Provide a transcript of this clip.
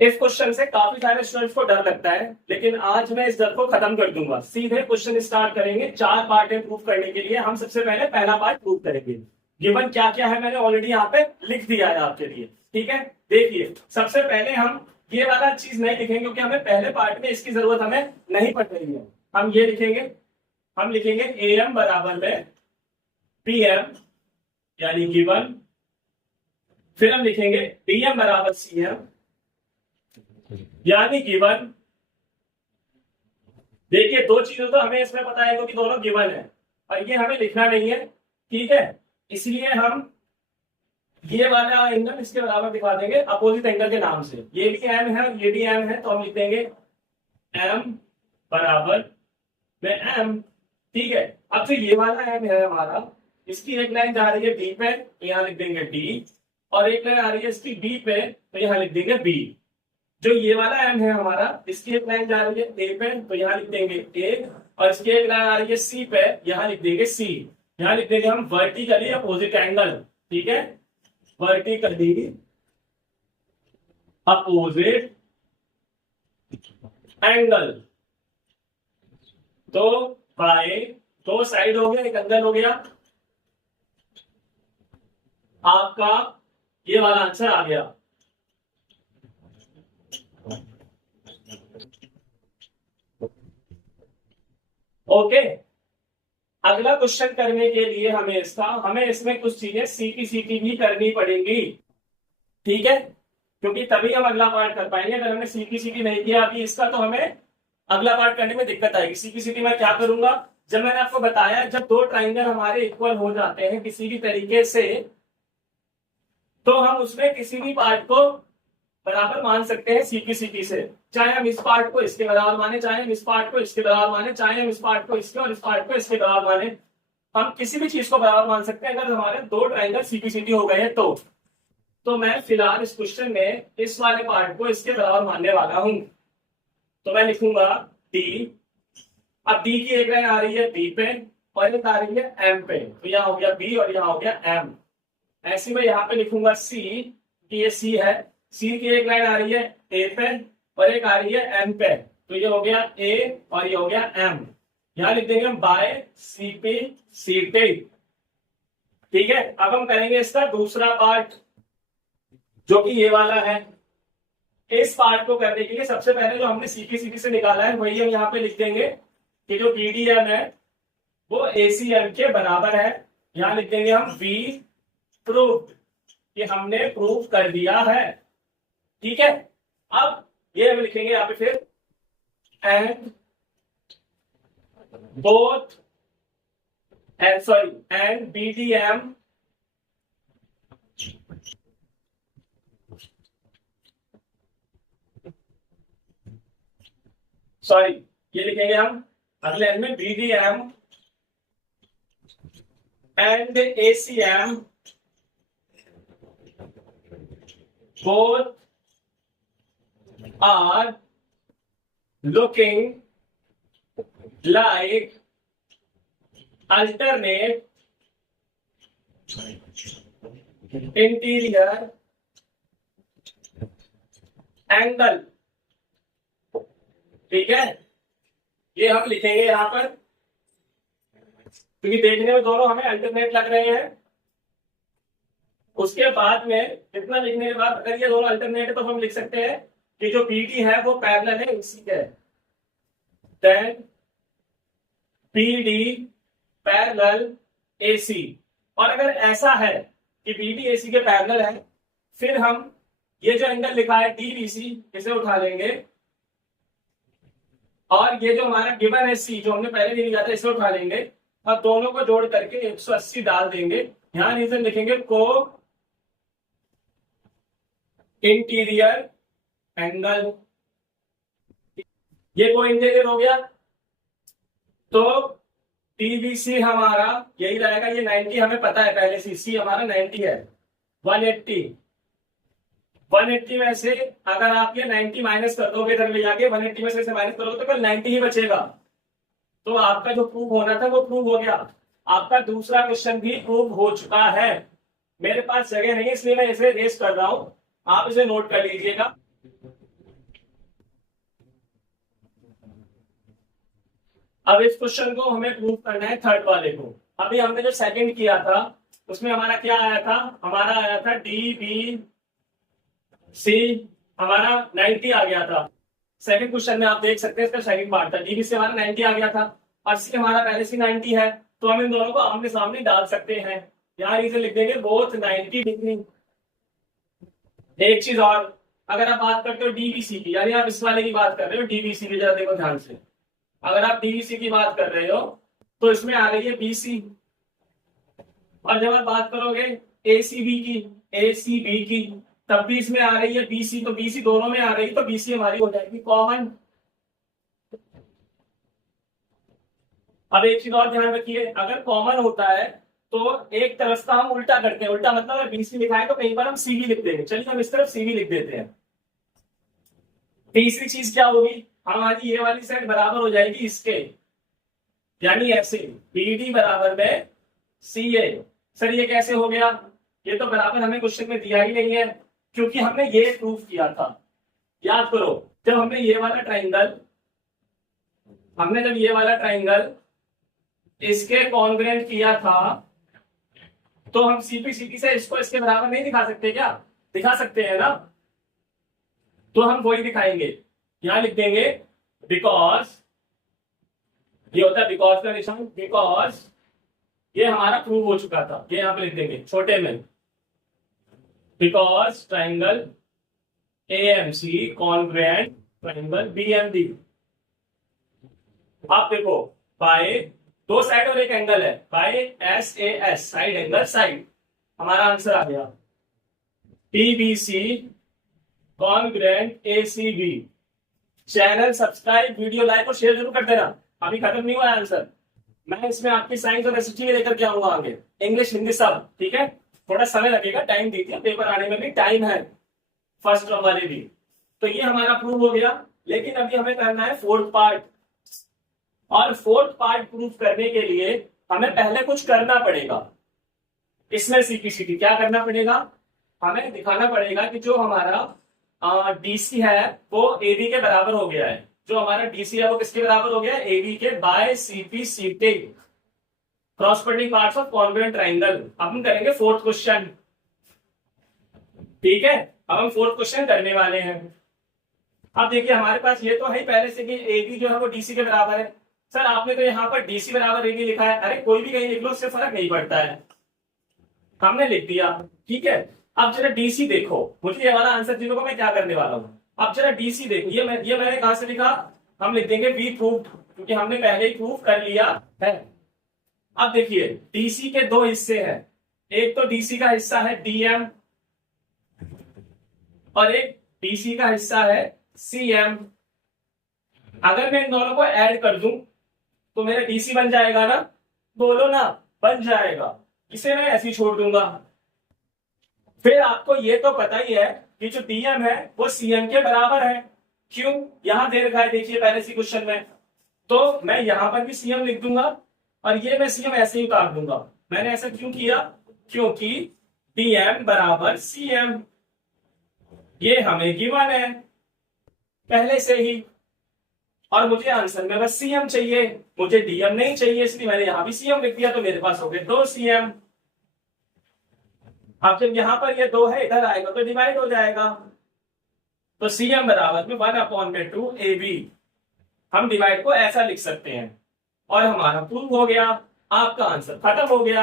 इस क्वेश्चन से काफी सारे स्टूडेंट्स को डर लगता है, लेकिन आज मैं इस डर को खत्म कर दूंगा। सीधे क्वेश्चन स्टार्ट करेंगे। 4 पार्ट है प्रूव करने के लिए। हम सबसे पहले पहला पार्ट प्रूव करेंगे। गिवन क्या क्या है मैंने ऑलरेडी यहाँ पे लिख दिया है आपके लिए। ठीक है, देखिए सबसे पहले हम ये वाला चीज नहीं लिखेंगे क्योंकि हमें पहले पार्ट में इसकी जरूरत हमें नहीं पड़ रही है। हम ये लिखेंगे, हम लिखेंगे ए एम बराबर में पी एम यानी गिवन। फिर हम लिखेंगे डी एम बराबर सी एम यानी गिवन। देखिए दो चीजें तो हमें इसमें पता है क्योंकि दोनों गिवन है और ये हमें लिखना नहीं है। ठीक है, इसलिए हम ये वाला एंगल इसके बराबर दिखा देंगे अपोजिट एंगल के नाम से। ये भी एम है और ये भी एम है, तो हम लिख देंगे एम बराबर में एम। ठीक है, अब जो ये वाला एम है हमारा, इसकी एक लाइन जा रही है डी पे, तो यहाँ लिख देंगे डी, और एक लाइन आ रही है इसकी बी पे, तो यहाँ लिख देंगे बी। जो ये वाला एम है हमारा, इसकी एक लाइन जा रही है ए पे, तो यहाँ लिख देंगे ए, और इसकी एक लाइन आ रही है सी पे, यहाँ लिख देंगे सी। यहाँ लिख देंगे हम वर्टिकली अपोजिट एंगल। ठीक है, वर्टिकली अपोजिट एंगल। तो बाय दो साइड हो गया, एक एंगल हो गया, आपका ये वाला आंसर आ गया। ओके, अगला क्वेश्चन करने के लिए हमें इसमें कुछ चीजें सीपीसीटी भी करनी पड़ेंगी। ठीक है, क्योंकि तभी हम अगला पार्ट कर पाएंगे। अगर हमने सीपीसीटी नहीं किया अभी इसका, तो हमें अगला पार्ट करने में दिक्कत आएगी। सीपीसीटी में क्या करूंगा, जब मैंने आपको बताया जब दो ट्राइंगल हमारे इक्वल हो जाते हैं किसी भी तरीके से, तो हम उसमें किसी भी पार्ट को बराबर मान सकते हैं सीपीसीटी से। चाहे हम इस पार्ट को इसके बराबर माने, चाहे हम इस पार्ट को इसके बराबर माने, चाहे हम इस पार्ट को इसके और इस पार्ट को इसके बराबर माने, हम किसी भी चीज को बराबर मान सकते हैं अगर हमारे दो ट्राइंगल सीपीसीटी हो गए हैं तो मैं फिलहाल इस क्वेश्चन में इस वाले पार्ट को इसके बराबर मानने वाला हूं। तो मैं लिखूंगा डी। अब डी की एक लाइन आ रही है बी पे और एक आ रही है एम पे, तो यहाँ हो गया बी और यहाँ हो गया एम। ऐसे में यहाँ पे लिखूंगा सी, कि ये सी है। सी की एक लाइन आ रही है ए पे और एक आ रही है एम पे, तो ये हो गया ए और ये हो गया एम। यहां लिख देंगे हम बाय सी पे सी टे। ठीक है, अब हम करेंगे इसका दूसरा पार्ट जो कि ये वाला है। इस पार्ट को करने के लिए सबसे पहले जो हमने सीपीसीटी से निकाला है वही हम यहाँ पे लिख देंगे कि जो बीडीएम है वो एसीएम के बराबर है। यहां लिख देंगे हम वी प्रूव्ड, कि हमने प्रूव कर दिया है। ठीक है, अब ये हम लिखेंगे यहाँ पे फिर एंड बोथ एंड बीडीएम ये लिखेंगे हम अगले एंड में BDM and ACM both are looking like alternate interior angle। ठीक है, ये हम लिखेंगे यहां पर क्योंकि देखने में दोनों हमें अल्टरनेट लग रहे हैं। उसके बाद में इतना लिखने के बाद अगर ये दोनों अल्टरनेट है तो हम लिख सकते हैं कि जो बीडी है वो पैरेलल है इसी के। Then BD parallel AC. और अगर ऐसा है कि बीडी एसी के पैरेलल है, फिर हम ये जो एंगल लिखा है डीबीसी इसे उठा लेंगे, और ये जो हमारा गिवन है सी जो हमने पहले भी लिखा था इसे उठा लेंगे, और दोनों को जोड़ करके 180 डाल देंगे। यहां रीजन लिखेंगे को इंटीरियर एंगल। ये को इंटीरियर हो गया, तो टीबीसी हमारा यही रहेगा। ये 90 हमें पता है पहले से, सी हमारा 90 है। 180 में से अगर आप ये 90 माइनस कर दोगे इधर ले जाके, 180 में से माइनस करोगे तो कल 90 ही बचेगा। तो आपका जो प्रूव होना था वो प्रूव हो गया। आपका दूसरा क्वेश्चन भी प्रूव हो चुका है। मेरे पास जगह नहीं इसलिए मैं इसे रेस कर रहा हूं, आप इसे नोट कर लीजिएगा। अब इस क्वेश्चन को हमें प्रूव करना है थर्ड वाले को। अभी हमने जो सेकंड किया था उसमें हमारा क्या आया था, हमारा आया था डी बी सी, हमारा 90 आ गया था। सेकंड क्वेश्चन में आप देख सकते हैं इसका सेकंड पार्ट था, डी बी सी हमारा 90 आ गया था और सी हमारा पहले से 90 है, तो हम इन दोनों को आमने सामने डाल सकते हैं। यहाँ इसे लिख देंगे बोथ 90 डिग्री। एक चीज और, अगर आप बात करते हो डीबीसी की, यानी आप इस वाले की बात कर रहे हो डीबीसी की, जरा देखो ध्यान से, अगर आप डीबीसी की बात कर रहे हो तो इसमें आ रही है बीसी, और जब आप बात करोगे एसीबी की तब भी इसमें आ रही है बीसी, तो बीसी दोनों में आ रही है, तो बीसी हमारी हो जाएगी कॉमन। अब एक चीज और ध्यान रखिए, अगर कॉमन होता है तो एक तरफ का हम उल्टा करते हैं, उल्टा मतलब अगर बीसी लिखा है तो कहीं पर हम सीबी लिख देंगे। चलिए हम इस तरफ सीबी लिख देते हैं। तीसरी चीज क्या होगी, हमारी ये वाली साइड बराबर हो जाएगी इसके, यानी ऐसे बीडी बराबर में सी ए। सर ये कैसे हो गया, ये तो बराबर हमें क्वेश्चन में दिया ही नहीं है, क्योंकि हमने ये प्रूफ किया था। याद करो, जब हमने ये वाला ट्राइंगल इसके कॉन्ग्रुएंट किया था, तो हम सीपी से इसको इसके बराबर नहीं दिखा सकते क्या, दिखा सकते हैं ना, तो हम वही दिखाएंगे। यहां लिख देंगे बिकॉज, ये होता है बिकॉज का निशान, बिकॉज ये हमारा प्रूव हो चुका था, ये यहां पे लिख देंगे छोटे में, because triangle AMC congruent triangle BMD. आप देखो बाय दो साइड और एक एंगल है, by S A S, side angle side, हमारा आंसर आ गया PBC congruent ACB. Channel subscribe, video like और शेयर जरूर कर देना, अभी खत्म नहीं हुआ है आंसर। मैं इसमें आपकी साइंस और एसएसटी लेकर के आऊंगा आगे, इंग्लिश हिंदी सब, ठीक है। थोड़ा समय लगेगा, टाइम दीजिए, पेपर आने में भी टाइम है, फर्स्ट टर्म वाले भी। तो ये हमारा प्रूव हो गया, लेकिन अभी हमें करना है फोर्थ पार्ट, और फोर्थ पार्ट प्रूव करने के लिए हमें पहले कुछ करना पड़ेगा। इसमें सीपीसीटी क्या करना पड़ेगा, हमें दिखाना पड़ेगा कि जो हमारा डीसी है वो एबी के बराबर हो गया है, जो हमारा डीसी है वो किसके बराबर हो गया है, एबी के, बाय सीपी सीटी क्रॉसपॉइंटिंग पार्ट्स ऑफ कॉन्ग्रुएंट ट्राइंगल। अब हम करेंगे फोर्थ क्वेश्चन, ठीक है। अब हम फोर्थ क्वेश्चन करने वाले हैं। अब देखिए हमारे पास ये तो है पहले से कि एबी जो है वो डीसी के बराबर है। सर आपने तो यहाँ पर डीसी बराबर एबी लिखा है, अरे कोई भी कहीं लिख लो, उससे फर्क नहीं पड़ता है, हमने लिख दिया, ठीक है। अब जरा डीसी देखो, मुझे ये वाला आंसर जीरो को मैं क्या करने वाला हूँ। अब जरा डीसी देखो, ये मैंने कहां से लिखा, हम लिख देंगे वी प्रूव्ड, क्योंकि हमने पहले ही प्रूव कर लिया है। अब देखिए डीसी के दो हिस्से हैं, एक तो डीसी का हिस्सा है डीएम और एक डीसी का हिस्सा है सीएम। अगर मैं इन दोनों को ऐड कर दूं तो मेरा डीसी बन जाएगा ना, बोलो ना, बन जाएगा। इसे मैं ऐसे ही छोड़ दूंगा। फिर आपको ये तो पता ही है कि जो डीएम है वो सीएम के बराबर है, क्यों, यहां दे रखा है, देखिए पहले से क्वेश्चन में, तो मैं यहां पर भी सीएम लिख दूंगा और ये मैं सीएम ऐसे ही उतार दूंगा। मैंने ऐसा क्यों किया, क्योंकि डीएम बराबर सीएम, ये हमें गिवन है पहले से ही, और मुझे आंसर में बस सीएम चाहिए, मुझे डीएम नहीं चाहिए, इसलिए मैंने यहां भी सीएम लिख दिया, तो मेरे पास हो गए दो सीएम। अब जब यहां पर ये दो है, इधर आएगा तो डिवाइड हो जाएगा, तो सीएम बराबर में 1/2 AB। हम डिवाइड को ऐसा लिख सकते हैं, और हमारा प्रूव हो गया, आपका आंसर खत्म हो गया।